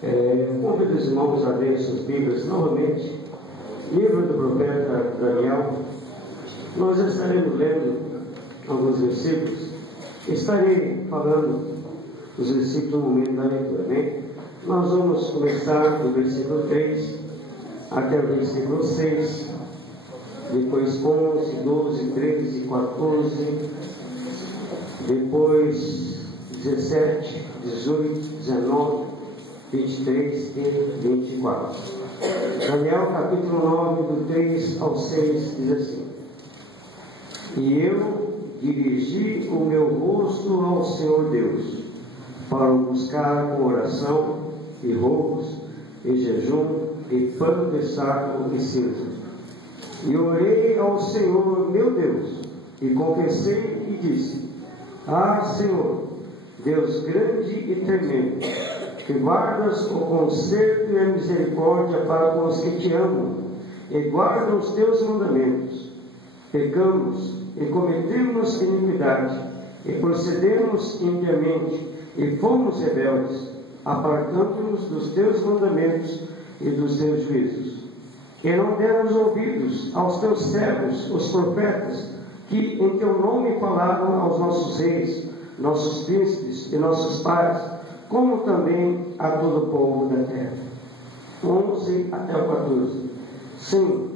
Convido os irmãos a ler suas Bíblias novamente. Livro do profeta Daniel. Nós estaremos lendo alguns versículos. Estarei falando os versículos no momento da leitura, né? Nós vamos começar do versículo 3 até o versículo 6, depois 11, 12, 13, 14, depois 17, 18, 19, 23 e 24. Daniel capítulo 9, do 3 ao 6, diz assim: E eu dirigi o meu rosto ao Senhor Deus, para o buscar com oração e rogos e jejum e pano de saco e cinza. E orei ao Senhor meu Deus, e confessei e disse: Ah, Senhor, Deus grande e tremendo, que guardas o conserto e a misericórdia para com os que te amam, e guardam os teus mandamentos. Pecamos e cometemos iniquidade, e procedemos impiamente, e fomos rebeldes, apartando-nos dos teus mandamentos e dos teus juízos. E não demos ouvidos aos teus servos, os profetas, que em teu nome falaram aos nossos reis, nossos príncipes e nossos pais, como também a todo o povo da terra. 11 até o 14. Sim,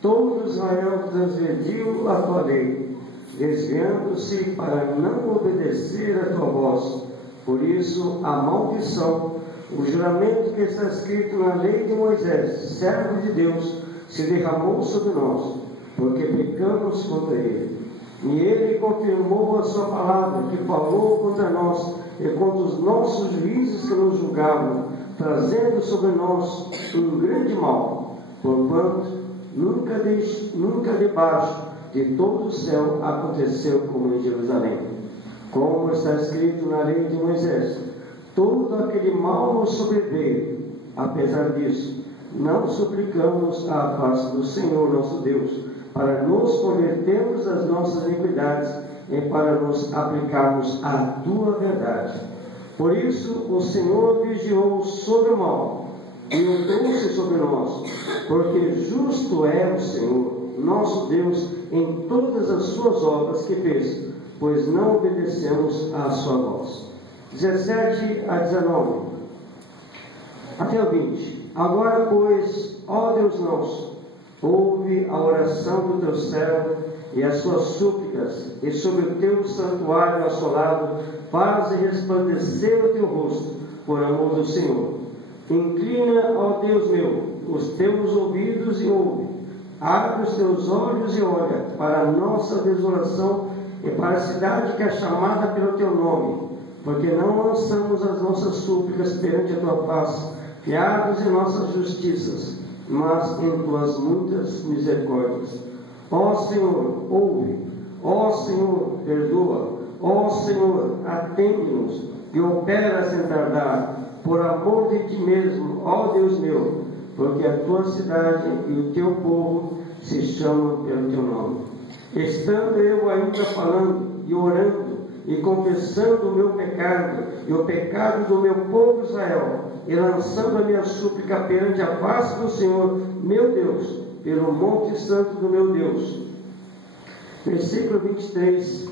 todo Israel transgrediu a tua lei, desviando-se para não obedecer a tua voz. Por isso, a maldição, o juramento que está escrito na lei de Moisés, servo de Deus, se derramou sobre nós, porque pecamos contra ele. E ele confirmou a sua palavra, que falou contra nós e contra os nossos juízes que nos julgavam, trazendo sobre nós um grande mal, porquanto nunca debaixo de todo o céu aconteceu como em Jerusalém. Como está escrito na lei de Moisés, todo aquele mal nos sobreveio. Apesar disso, não suplicamos a face do Senhor nosso Deus, para nos convertermos das nossas iniquidades e para nos aplicarmos à tua verdade. Por isso o Senhor vigiou sobre o mal e o trouxe sobre nós, porque justo é o Senhor, nosso Deus, em todas as suas obras que fez, pois não obedecemos à sua voz. 17 a 19 até o 20. Agora, pois, ó Deus nosso, ouve a oração do teu servo e as suas súplicas, e sobre o teu santuário assolado faze resplandecer o teu rosto, por amor do Senhor. Inclina, ó Deus meu, os teus ouvidos e ouve. Abre os teus olhos e olha para a nossa desolação e para a cidade que é chamada pelo teu nome, porque não lançamos as nossas súplicas perante a tua face, fiados em nossas justiças, mas em tuas muitas misericórdias. Ó Senhor, ouve. Ó Senhor, perdoa. Ó Senhor, atende-nos e opera sem tardar, por amor de ti mesmo, ó Deus meu, porque a tua cidade e o teu povo se chamam pelo teu nome. Estando eu ainda falando e orando e confessando o meu pecado e o pecado do meu povo Israel, e lançando a minha súplica perante a face do Senhor, meu Deus, pelo monte santo do meu Deus. Versículo 23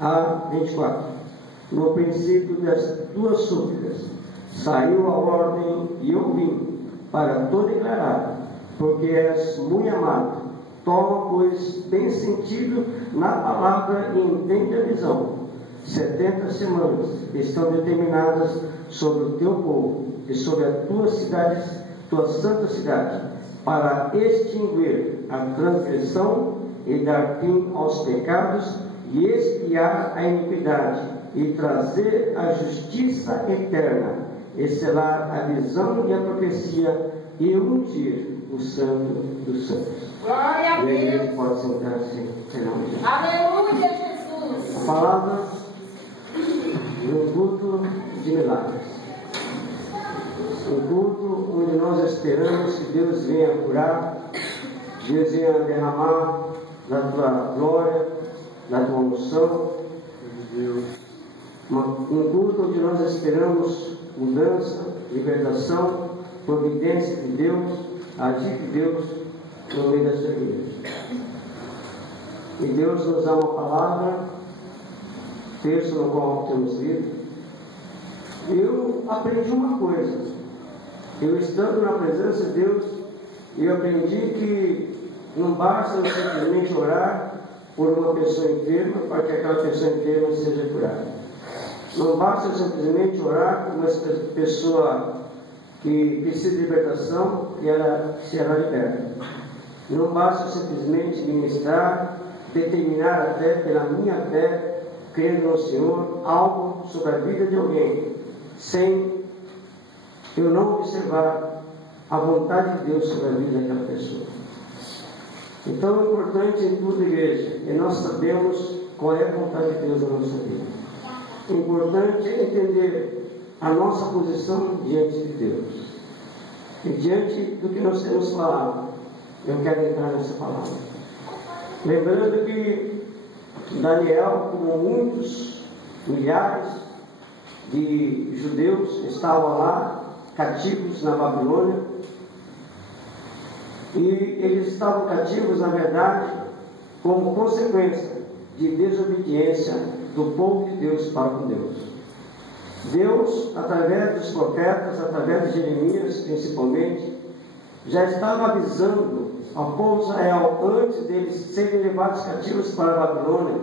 a 24. No princípio das tuas súplicas saiu a ordem e eu vim para te declarar, porque és muito amado. Toma, pois, bem sentido na palavra e entende a visão. 70 semanas estão determinadas sobre o teu povo e sobre a tua cidade, tua santa cidade, para extinguir a transgressão e dar fim aos pecados e expiar a iniquidade e trazer a justiça eterna e selar a visão e a profecia e ungir o santo dos santos. Glória a Deus. Pode sentar-se. Aleluia, Jesus. A palavra no culto de milagres. Um culto onde nós esperamos que Deus venha curar, Deus venha derramar da tua glória, da tua unção, um culto onde nós esperamos mudança, libertação, providência de Deus, agir de Deus no meio das igrejas. E Deus nos dá uma palavra, texto no qual temos lido. Eu aprendi uma coisa. Eu estando na presença de Deus, eu aprendi que não basta simplesmente orar por uma pessoa enferma para que aquela pessoa enferma seja curada. Não basta simplesmente orar por uma pessoa que precisa de libertação e ela será liberta. Não basta simplesmente ministrar, determinar até pela minha fé, crendo no Senhor, algo sobre a vida de alguém, sem eu não observar a vontade de Deus sobre a vida daquela pessoa. Então, o importante em tudo, igreja, é nós sabemos qual é a vontade de Deus na nossa vida. O importante é entender a nossa posição diante de Deus. E diante do que nós temos falado, eu quero entrar nessa palavra. Lembrando que Daniel, como muitos, milhares de judeus, estavam lá, cativos na Babilônia, e eles estavam cativos, na verdade, como consequência de desobediência do povo de Deus para com Deus. Deus, através dos profetas, através de Jeremias principalmente, já estava avisando ao povo de Israel, antes deles serem levados cativos para a Babilônia,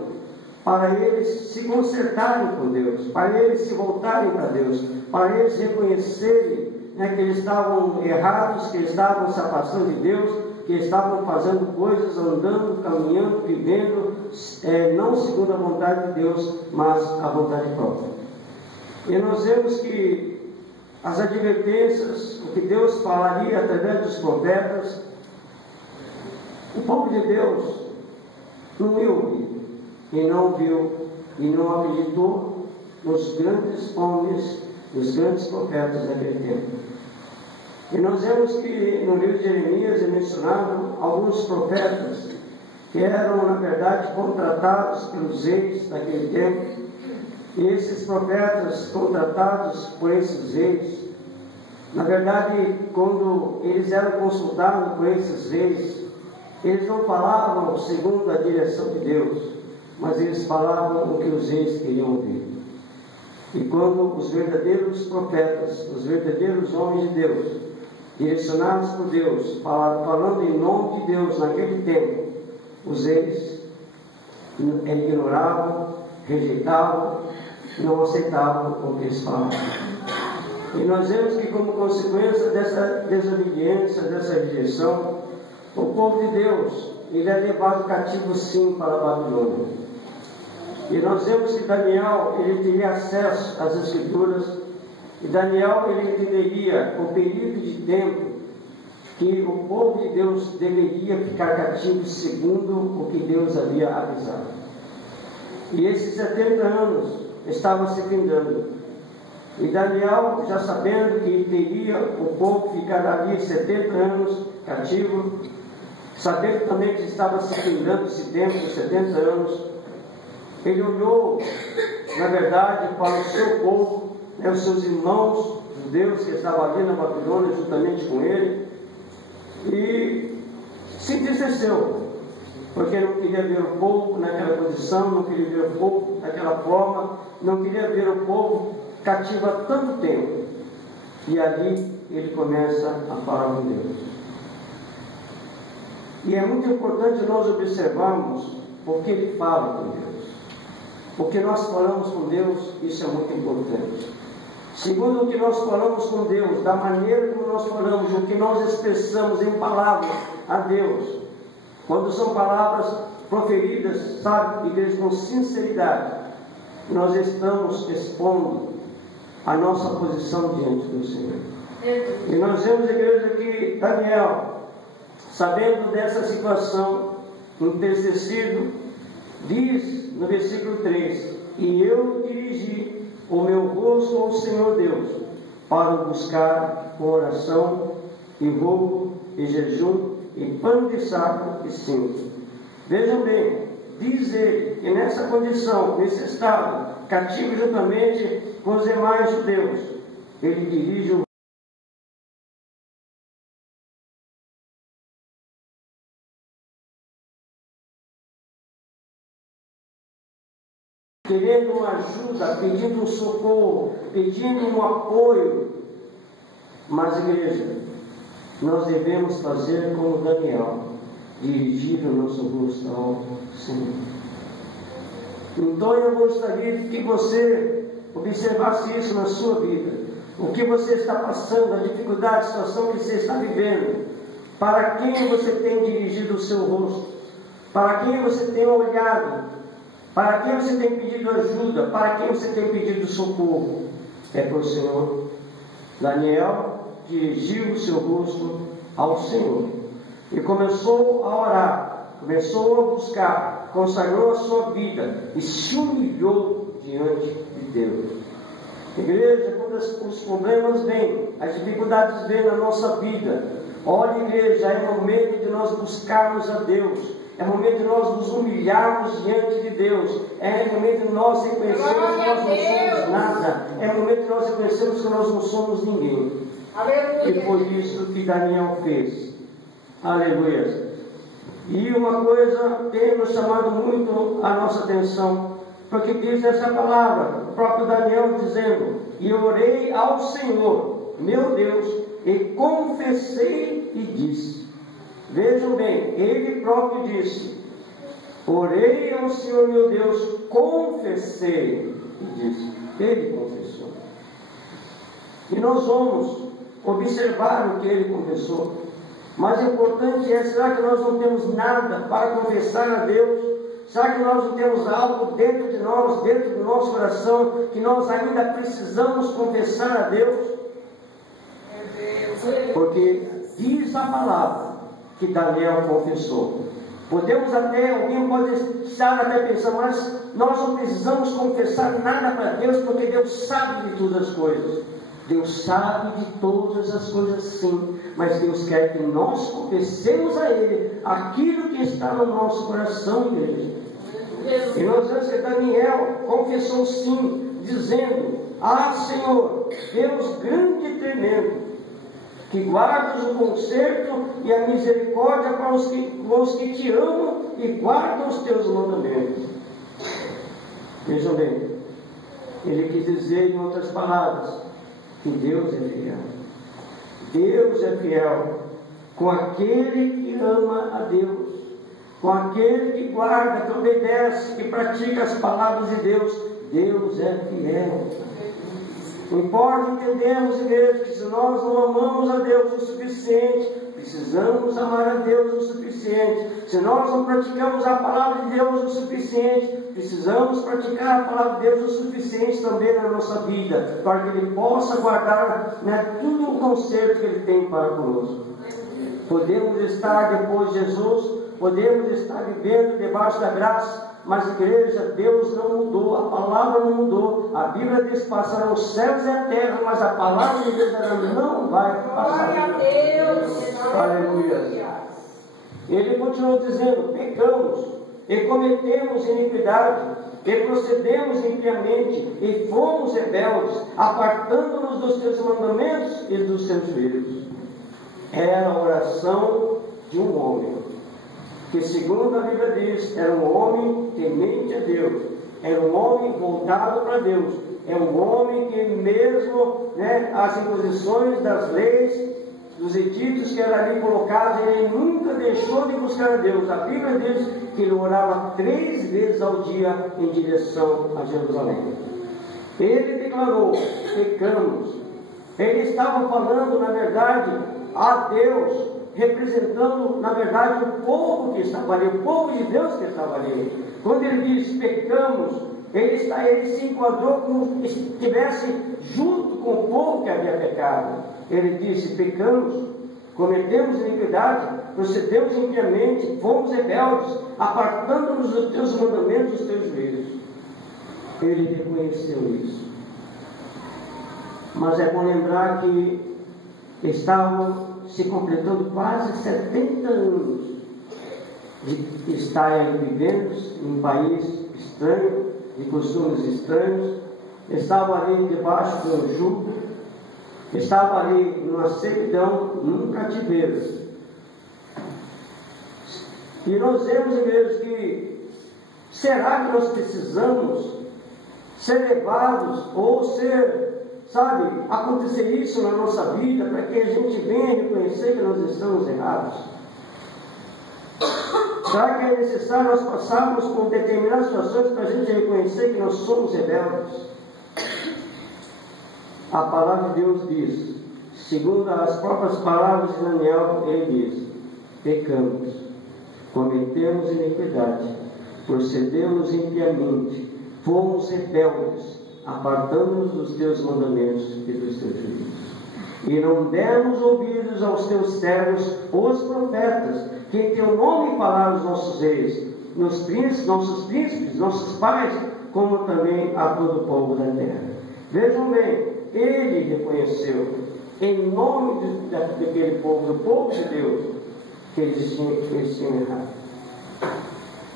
para eles se consertarem com Deus, para eles se voltarem para Deus, para eles reconhecerem que eles estavam errados, que eles estavam se afastando de Deus, que estavam fazendo coisas, andando, caminhando, vivendo, não segundo a vontade de Deus, mas a vontade própria. E nós vemos que as advertências, o que Deus falaria através dos profetas, o povo de Deus não ouviu, e não viu, e não acreditou nos grandes homens, nos grandes profetas daquele tempo. E nós vemos que no livro de Jeremias é mencionado alguns profetas que eram, na verdade, contratados pelos reis daquele tempo. E esses profetas contratados por esses reis, na verdade, quando eles eram consultados por esses reis, eles não falavam segundo a direção de Deus, mas eles falavam o que os reis queriam ouvir. E quando os verdadeiros profetas, os verdadeiros homens de Deus, direcionados por Deus, falando em nome de Deus naquele tempo, os reis ignoravam, rejeitavam, não aceitavam o que eles falavam. E nós vemos que, como consequência dessa desobediência, dessa rejeição, o povo de Deus, ele é levado cativo sim para a Babilônia. E nós vemos que Daniel, ele teria acesso às Escrituras, e Daniel, ele entenderia o período de tempo que o povo de Deus deveria ficar cativo segundo o que Deus havia avisado. E esses 70 anos estavam se findando. E Daniel, já sabendo que teria o povo ficar ali 70 anos cativo, sabendo também que estava se findando esse tempo, 70 anos, ele olhou, na verdade, para o seu povo, os seus irmãos judeus que estavam ali na Babilônia juntamente com ele, e se entristeceu, porque não queria ver o povo naquela posição, não queria ver o povo daquela forma, não queria ver o povo cativo há tanto tempo. E ali ele começa a falar com Deus. E é muito importante nós observarmos o que ele fala com Deus. Porque nós falamos com Deus, isso é muito importante. Segundo o que nós falamos com Deus, da maneira como nós falamos, o que nós expressamos em palavras a Deus, quando são palavras proferidas, sabe, igreja, com sinceridade, nós estamos expondo a nossa posição diante do Senhor. E nós vemos, igreja, que Daniel, sabendo dessa situação, entristecido, diz no versículo 3: e eu dirigi o meu rosto ao Senhor Deus, para o buscar com oração e roubo e jejum e pano de saco e cinto. Vejam bem, diz ele que nessa condição, nesse estado, cativo juntamente com os demais judeus. Ele dirige o querendo uma ajuda, pedindo um socorro, pedindo um apoio. Mas, igreja, nós devemos fazer como Daniel, dirigir o nosso rosto ao Senhor. Então eu gostaria que você observasse isso na sua vida. O que você está passando, a dificuldade, a situação que você está vivendo. Para quem você tem dirigido o seu rosto? Para quem você tem olhado? Para quem você tem pedido ajuda? Para quem você tem pedido socorro? É para o Senhor. Daniel dirigiu o seu rosto ao Senhor e começou a orar, começou a buscar, consagrou a sua vida e se humilhou diante de Deus. Igreja, quando os problemas vêm, as dificuldades vêm na nossa vida, olha, igreja, é momento de nós buscarmos a Deus. É momento de nós nos humilharmos diante de Deus. É momento de nós reconhecermos que nós não somos nada. É momento de nós reconhecermos que nós não somos ninguém. Aleluia. E foi isso que Daniel fez. Aleluia. E uma coisa tem nos chamado muito a nossa atenção, porque diz essa palavra, o próprio Daniel dizendo: e orei ao Senhor, meu Deus, e confessei e disse. Vejam bem, ele próprio disse: orei ao Senhor meu Deus, confessei e disse. Ele confessou. E nós vamos observar o que ele confessou. Mas o importante é, será que nós não temos nada para confessar a Deus? Será que nós não temos algo dentro de nós, dentro do nosso coração, que nós ainda precisamos confessar a Deus? Porque diz a palavra que Daniel confessou. Podemos até, alguém pode estar até pensando, mas nós não precisamos confessar nada para Deus, porque Deus sabe de todas as coisas. Deus sabe de todas as coisas, sim, mas Deus quer que nós confessemos a Ele aquilo que está no nosso coração, igreja. E nós vemos que Daniel confessou sim, dizendo: ah, Senhor, Deus grande e tremendo, que guardas o conserto e a misericórdia para os que te amam e guardam os teus mandamentos. Vejam bem, ele quis dizer em outras palavras que Deus é fiel. Deus é fiel com aquele que ama a Deus, com aquele que guarda, que obedece, que pratica as palavras de Deus. Deus é fiel. Não importa, entendemos, igreja, que se nós não amamos a Deus o suficiente, precisamos amar a Deus o suficiente. Se nós não praticamos a palavra de Deus o suficiente, precisamos praticar a palavra de Deus o suficiente também na nossa vida, para que Ele possa guardar, tudo o conserto que Ele tem para conosco. Podemos estar depois de Jesus, podemos estar vivendo debaixo da graça, mas, igreja, Deus não mudou, a palavra não mudou. A Bíblia diz: passarão os céus e a terra, mas a palavra de Deus ela não vai passar. Glória a Deus. Aleluia. Ele continuou dizendo: pecamos e cometemos iniquidade, e procedemos impiamente, e fomos rebeldes, apartando-nos dos teus mandamentos e dos teus juízos. Era a oração de um homem, que segundo a Bíblia diz, era um homem temente a Deus, era um homem voltado para Deus, é um homem que mesmo as imposições das leis, dos edictos que eram ali colocados, ele nunca deixou de buscar a Deus. A Bíblia diz que ele orava 3 vezes ao dia em direção a Jerusalém. Ele declarou: pecamos. Ele estava falando, na verdade, a Deus, representando, na verdade, o povo que estava ali, o povo de Deus que estava ali. Quando ele diz pecamos, ele se enquadrou como se estivesse junto com o povo que havia pecado. Ele disse: pecamos, cometemos iniquidade, procedemos impiamente, fomos rebeldes, apartando-nos dos teus mandamentos, dos teus juízos. Ele reconheceu isso. Mas é bom lembrar que estavam se completando quase 70 anos de estar vivendo em um país estranho, de costumes estranhos, estavam ali debaixo de um jugo, estavam ali numa servidão, num cativeiro. E nós vemos, igreja, que será que nós precisamos ser levados ou ser, acontecer isso na nossa vida para que a gente venha reconhecer que nós estamos errados? Será que é necessário nós passarmos por determinadas situações para a gente reconhecer que nós somos rebeldes? A palavra de Deus diz, segundo as próprias palavras de Daniel, ele diz: pecamos, cometemos iniquidade, procedemos impiamente, fomos rebeldes, apartamos-nos dos teus mandamentos e dos teus juízos. E não demos ouvidos aos teus servos, os profetas, que em teu nome falaram os nossos reis, nossos príncipes, nossos pais, como também a todo o povo da terra. Vejam bem, ele reconheceu, em nome daquele povo, do povo de Deus, que eles tinham errado.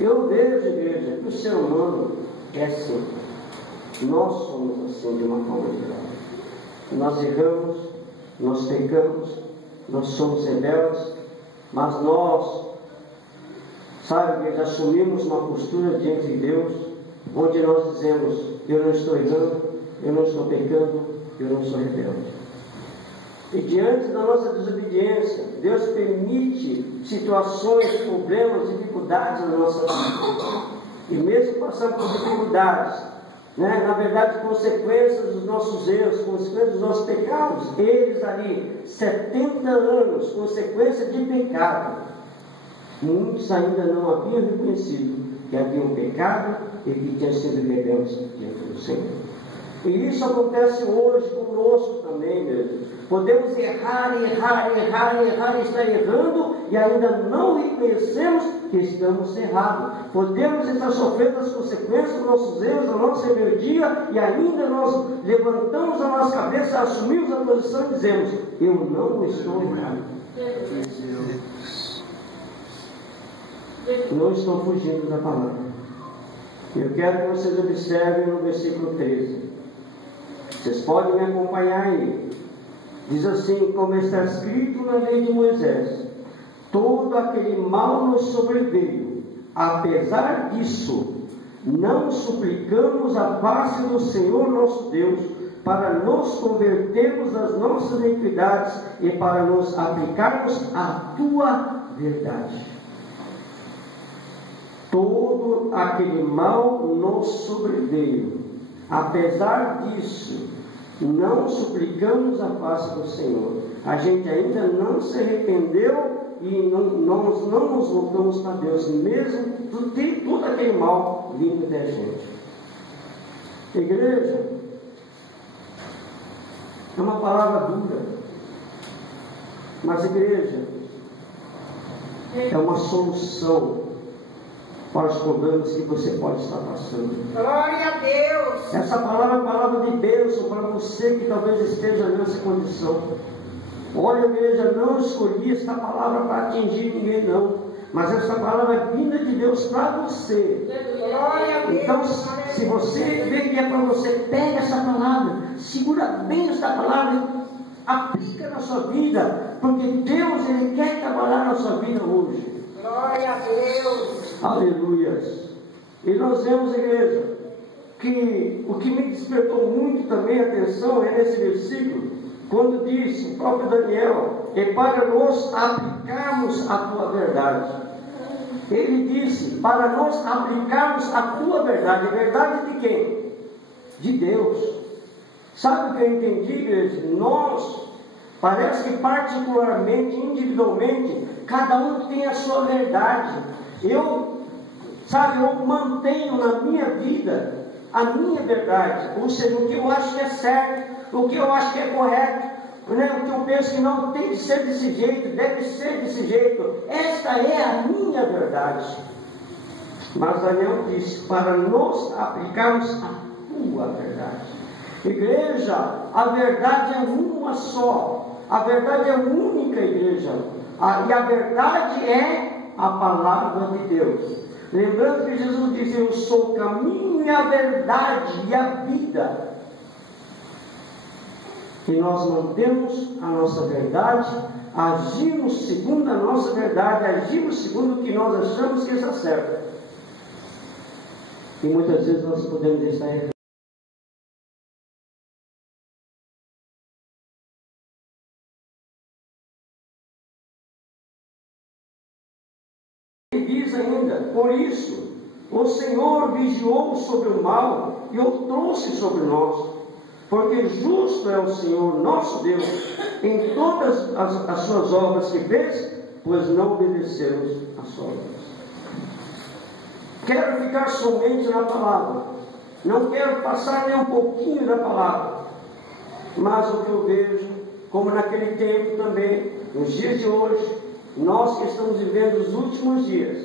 Eu vejo, igreja, que o ser humano é assim. Nós somos assim de uma forma geral. Nós erramos, nós pecamos, nós somos rebeldes, mas nós, assumimos uma postura diante de Deus, onde nós dizemos: eu não estou errando, eu não estou pecando, eu não sou rebelde. E diante da nossa desobediência, Deus permite situações, problemas, dificuldades na nossa vida. E mesmo passando por dificuldades, na verdade, consequências dos nossos erros, consequências dos nossos pecados, eles ali, 70 anos, consequência de pecado, muitos ainda não haviam reconhecido que haviam pecado e que tinham sido rebeldes diante do Senhor. E isso acontece hoje conosco também, mesmo. Podemos errar, estar errando e ainda não reconhecemos que estamos errados. Podemos estar sofrendo as consequências dos nossos erros, da nossa rebeldia, e ainda nós levantamos a nossa cabeça, assumimos a posição e dizemos: eu não estou errado. Não estou fugindo da palavra. Eu quero que vocês observem no versículo 13. Vocês podem me acompanhar aí. Diz assim, como está escrito na lei de Moisés: todo aquele mal nos sobreveio, apesar disso, não suplicamos a face do Senhor nosso Deus, para nos convertermos das nossas iniquidades e para nos aplicarmos à tua verdade. Todo aquele mal nos sobreveio, apesar disso, não suplicamos a face do Senhor. A gente ainda não se arrependeu e nós não nos voltamos para Deus, mesmo tudo aquele mal vindo da gente. Igreja, é uma palavra dura, mas igreja é uma solução para os problemas que você pode estar passando. Glória a Deus! Essa palavra é palavra de bênção para você que talvez esteja nessa condição. Olha, igreja, não escolhi essa palavra para atingir ninguém, não. Mas essa palavra é vinda de Deus para você. Glória a Deus! Então, se você vê que é para você, pega essa palavra, segura bem essa palavra, aplica na sua vida, porque Deus, Ele quer trabalhar na sua vida hoje. Glória a Deus! Aleluias! E nós vemos, igreja, que o que me despertou muito também a atenção é nesse versículo, quando diz o próprio Daniel: e para nós aplicarmos a tua verdade. Ele disse: para nós aplicarmos a tua verdade. A verdade de quem? De Deus. Sabe o que eu entendi, igreja? Nós, parece que particularmente, individualmente, cada um tem a sua verdade. Eu mantenho na minha vida a minha verdade, ou seja, o que eu acho que é certo, o que eu acho que é correto, o que eu penso que não tem de ser desse jeito, deve ser desse jeito. Esta é a minha verdade. Mas Daniel disse: para nós aplicarmos a tua verdade. Igreja, a verdade é uma só. A verdade é única, igreja. E a verdade é a palavra de Deus. Lembrando que Jesus disse: eu sou o caminho e a verdade e a vida. E nós mantemos a nossa verdade, agimos segundo a nossa verdade, agimos segundo o que nós achamos que está certo. E muitas vezes nós podemos estar errando. Ele diz ainda: por isso o Senhor vigiou sobre o mal e o trouxe sobre nós. Porque justo é o Senhor nosso Deus em todas as suas obras que fez, pois não obedecemos às suas obras. Quero ficar somente na palavra, não quero passar nem um pouquinho da palavra, mas o que eu vejo, como naquele tempo também, nos dias de hoje, nós que estamos vivendo os últimos dias,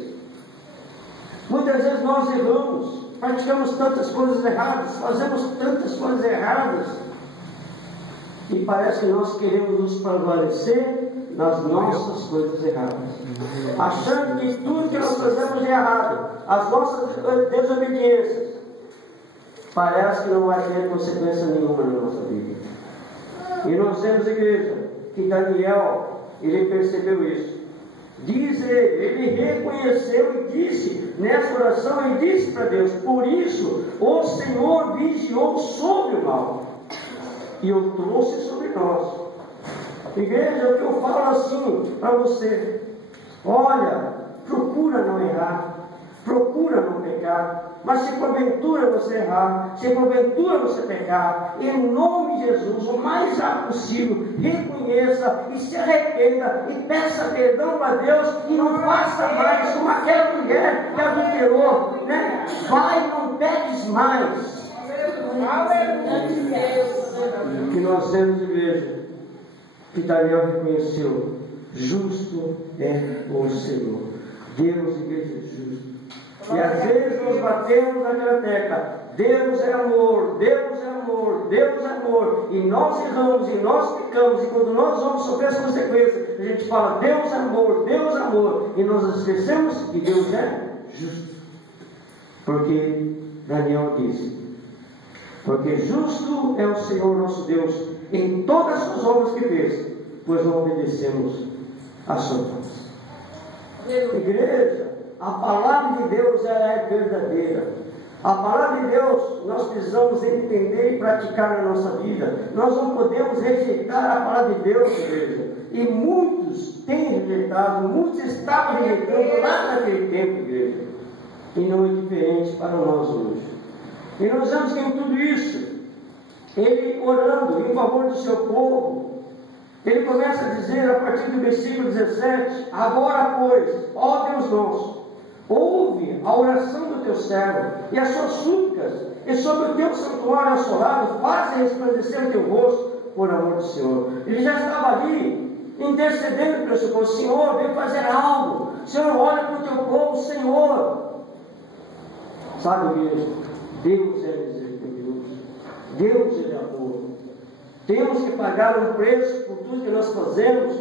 muitas vezes nós erramos, praticamos tantas coisas erradas, fazemos tantas coisas erradas, e parece que nós queremos nos prevalecer nas nossas coisas erradas, achando que tudo que nós fazemos de errado, as nossas desobediências, parece que não vai ter consequência nenhuma na nossa vida. E nós vemos, igreja, que Daniel, ele percebeu isso. Diz ele reconheceu e disse, nessa oração, ele disse para Deus: por isso o Senhor vigiou sobre o mal e o trouxe sobre nós. Igreja, o que eu falo assim para você: olha, procura não errar, procura não pecar, mas se porventura você errar, se porventura você pecar, em nome de Jesus, o mais rápido possível, reconheça e se arrependa e peça perdão para Deus e não faça mais como aquela mulher que adulterou, né? Vai, não peques mais. Que nós temos, igreja, que Daniel reconheceu: justo é o Senhor. Deus, igreja, é justo. E às vezes nós batemos naquela tecla: Deus é amor, Deus é amor, Deus é amor. E nós erramos, e nós pecamos, e quando nós vamos sofrer as consequências, a gente fala: Deus é amor, Deus é amor. E nós esquecemos que Deus é justo. Porque Daniel disse: porque justo é o Senhor nosso Deus em todas as suas obras que fez, pois não obedecemos às suas obras. Igreja, a palavra de Deus, ela é verdadeira. A palavra de Deus nós precisamos entender e praticar na nossa vida. Nós não podemos rejeitar a palavra de Deus, igreja. E muitos têm rejeitado, muitos estavam rejeitando lá naquele tempo, igreja. E não é diferente para nós hoje. E nós vemos que em tudo isso, ele orando em favor do seu povo, ele começa a dizer a partir do versículo 17: agora pois, ó Deus nosso, ouve a oração do teu servo e as suas súplicas, e sobre o teu santuário assolado faze resplandecer o teu rosto por amor do Senhor. Ele já estava ali intercedendo pelo seu povo: Senhor, vem fazer algo, Senhor, olha para o teu povo, Senhor. Sabe mesmo, Deus é misericordioso, Deus ele é amor. Temos que pagar um preço por tudo que nós fazemos.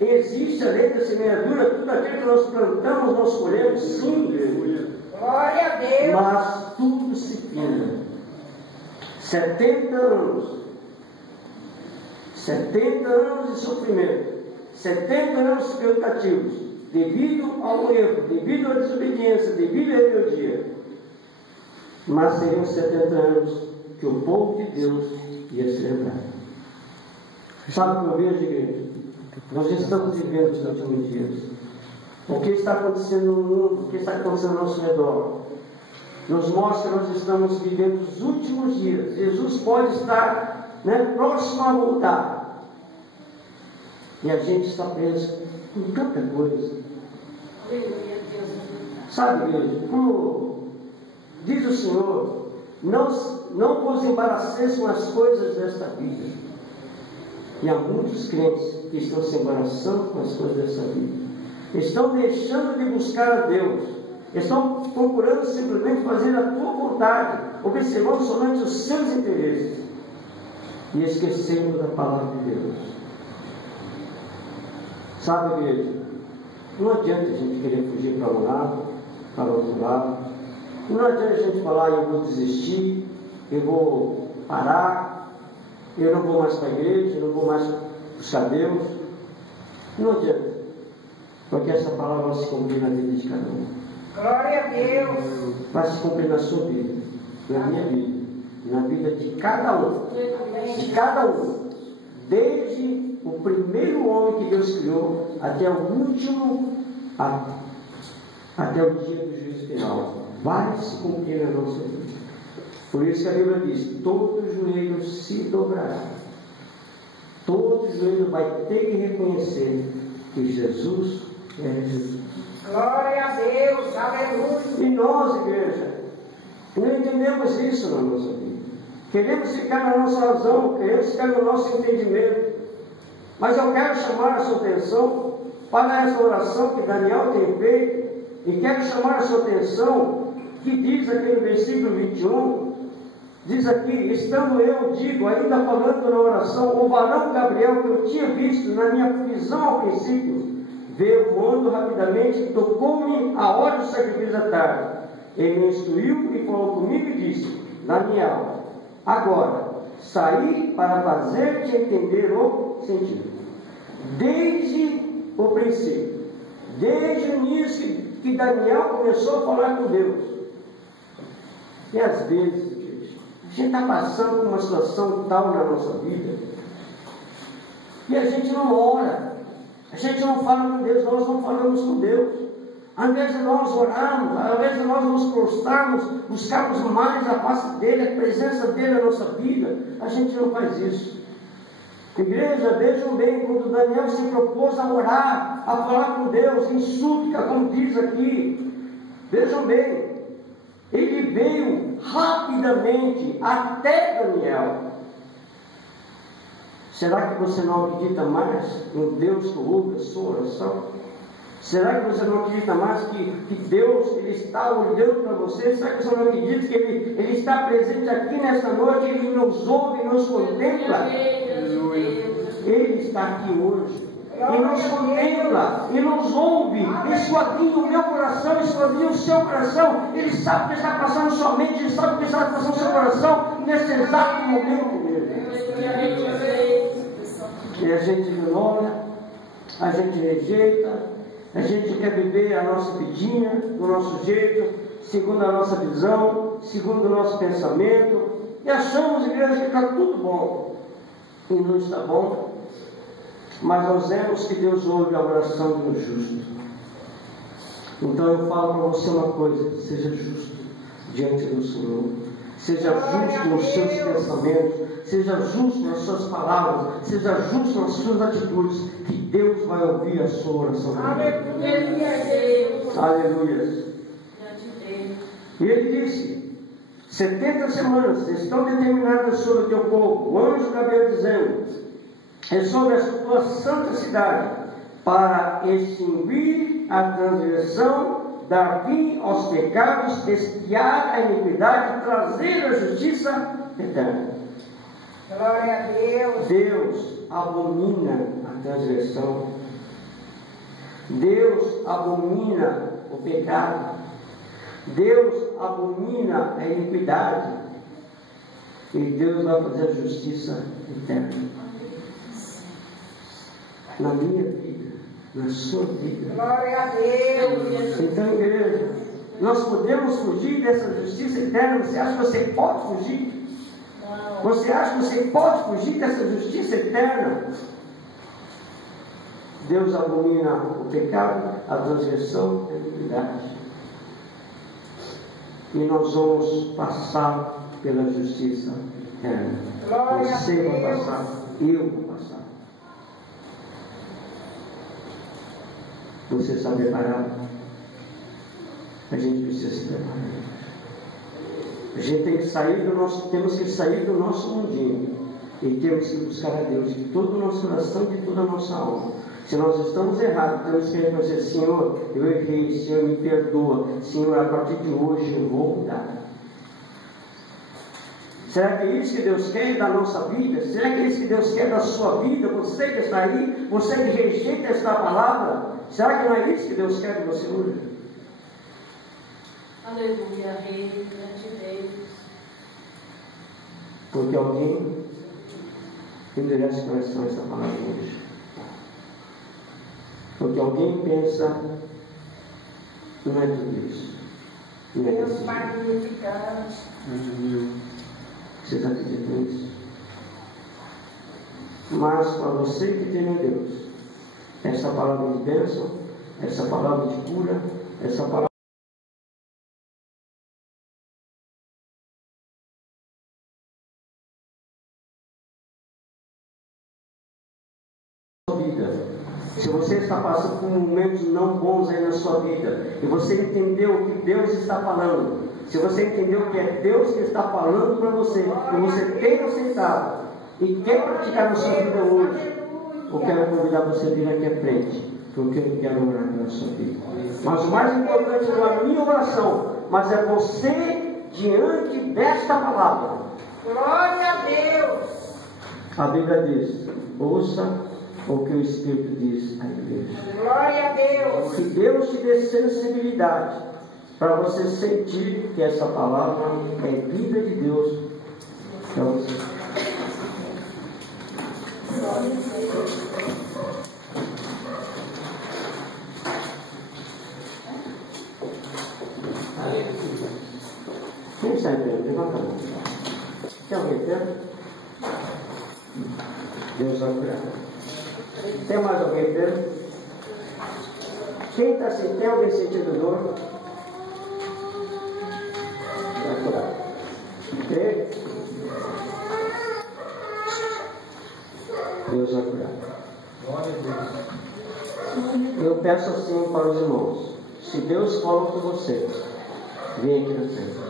Existe a lei da semeadura, tudo aquilo que nós plantamos, nós colhemos, sim, Deus. Glória a Deus. Mas tudo se finda. 70 anos. 70 anos de sofrimento. 70 anos cativos. Devido ao erro, devido à desobediência, devido à rebeldia. Mas seriam 70 anos que o povo de Deus ia se lembrar. Sabe o que eu vejo, igreja? Nós estamos vivendo os últimos dias. O que está acontecendo no mundo, o que está acontecendo ao nosso redor, nos mostra que nós estamos vivendo os últimos dias. Jesus pode estar próximo a voltar. E a gente está preso com tanta coisa. Sabe, igreja, como diz o Senhor, não vos embaraceis com as coisas desta vida. E há muitos crentes que estão se embaraçando com as coisas dessa vida. Estão deixando de buscar a Deus. Estão procurando simplesmente fazer a tua vontade, observando somente os seus interesses. E esquecendo da palavra de Deus. Sabe, igreja, não adianta a gente querer fugir para um lado para o outro lado. E não adianta a gente falar, eu vou desistir, eu vou parar, eu não vou mais para a igreja, eu não vou mais buscar Deus. Não adianta, porque essa palavra vai se cumprir na vida de cada um. Glória a Deus. Vai se cumprir na sua vida, na minha vida, na vida de cada um. De cada um. Desde o primeiro homem que Deus criou até o último, até o dia do juízo final. Vai se cumprir na nossa vida. Por isso que a Bíblia diz: todo joelho se dobrará. Todo joelho vai ter que reconhecer que Jesus é Jesus. Glória a Deus, aleluia. E nós, igreja, não entendemos isso na nossa vida. Queremos ficar na nossa razão, queremos ficar no nosso entendimento. Mas eu quero chamar a sua atenção para essa oração que Daniel tem feito, e quero chamar a sua atenção que diz aqui no versículo 21, diz aqui: estando eu, digo, ainda falando na oração, o varão Gabriel que eu tinha visto na minha visão ao princípio, veio voando rapidamente, tocou-me a hora do sacrifício da tarde. Ele me instruiu e falou comigo e disse: Daniel, agora saí para fazer-te entender o sentido. Desde o princípio, desde o início que Daniel começou a falar com Deus. E às vezes, a gente está passando por uma situação tal na nossa vida, e a gente não ora, a gente não fala com Deus, nós não falamos com Deus. Ao invés de nós orarmos, ao invés de nós nos prostrarmos, buscarmos mais a face dele, a presença dele na nossa vida, a gente não faz isso. Igreja, vejam bem, quando Daniel se propôs a orar, a falar com Deus, em súplica, como diz aqui, vejam bem, ele veio rapidamente até Daniel. Será que você não acredita mais no Deus que ouve a sua oração? Será que você não acredita mais que Deus ele está olhando para você? Será que você não acredita que Ele está presente aqui nesta noite? Ele nos ouve e nos contempla? Ele está aqui hoje e nos contempla e nos ouve. Esquadrinha o meu coração, esquadrinha o seu coração. Ele sabe o que está passando na sua mente, Ele sabe o que está passando no seu coração nesse exato momento mesmo. E a gente ignora, a gente rejeita, a gente quer viver a nossa vidinha, do nosso jeito, segundo a nossa visão, segundo o nosso pensamento, e achamos, igreja, que está tudo bom. E não está bom, mas nós vemos que Deus ouve a oração do justo. Então eu falo para você uma coisa: seja justo diante do Senhor, seja justo nos seus pensamentos, seja justo nas suas palavras, seja justo nas suas atitudes, que Deus vai ouvir a sua oração. Aleluia. E ele disse: 70 semanas estão determinadas sobre o teu povo, o anjo Gabriel dizendo, é sobre a tua santa cidade, para extinguir a transgressão, dar fim aos pecados, expiar a iniquidade, trazer a justiça eterna. Glória a Deus. Deus abomina a transgressão. Deus abomina o pecado. Deus abomina a iniquidade. E Deus vai fazer a justiça eterna. Na minha vida, na sua vida. Glória a Deus. Então, igreja, nós podemos fugir dessa justiça eterna. Você acha que você pode fugir? Você acha que você pode fugir dessa justiça eterna? Deus abomina o pecado, a transgressão e a iniquidade. E nós vamos passar pela justiça eterna. Você vai passar, eu vou passar. Você está preparado? A gente precisa se preparar. A gente tem que sair do nosso, temos que sair do nosso mundinho e temos que buscar a Deus de todo o nosso coração e de toda a nossa alma. Se nós estamos errados, temos que reconhecer: Senhor, eu errei, Senhor, me perdoa, Senhor, a partir de hoje eu vou mudar. Será que é isso que Deus quer da nossa vida? Será que é isso que Deus quer da sua vida? Você que está aí, você que rejeita esta palavra, será que não é isso que Deus quer de você hoje? Aleluia, Rei, grande Deus. Porque alguém endurece o coração essa palavra hoje. Porque alguém pensa, não é tudo isso. Não é Deus desse jeito. magnificante. Você está acreditando nisso? Mas para você que tem em Deus, essa palavra de bênção, essa palavra de cura, essa palavra de vida. Se você está passando por momentos não bons aí na sua vida, e você entendeu o que Deus está falando, se você entendeu que é Deus que está falando para você, e você tem aceitado, e quer praticar na sua vida hoje, eu quero convidar você a vir aqui à frente, porque eu quero orar pela sua vida. Mas o mais importante não é a minha oração, mas é você diante desta palavra. Glória a Deus. A Bíblia diz: ouça o que o Espírito diz à igreja. Glória a Deus. Que Deus te dê sensibilidade para você sentir que essa palavra é vida de Deus para você. Quem está entendendo? Levanta a mão. Tem alguém entendendo? Deus vai curar. Tem mais alguém entendendo? Quem está sentindo? Tem alguém sentindo dor? Vai curar. Ok? Deus vai curar. Eu peço assim para os irmãos: se Deus fala com você, vem aqui na frente.